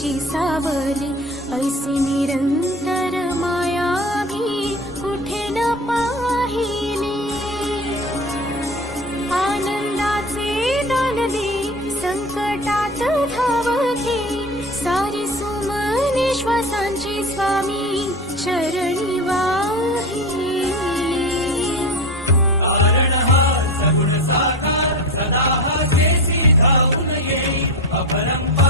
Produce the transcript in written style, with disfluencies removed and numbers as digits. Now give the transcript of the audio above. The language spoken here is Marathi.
तुझी सावली, ऐसी निरंतर माया भी कुठे न पाहिली। आनंदाचे दान दे, संकटात धाव घे, सारी सुमने श्वासांची स्वामी चरणी वाहिली। कारण हा सगुण साकार, सदा हा जे धावून येई अपरंपार।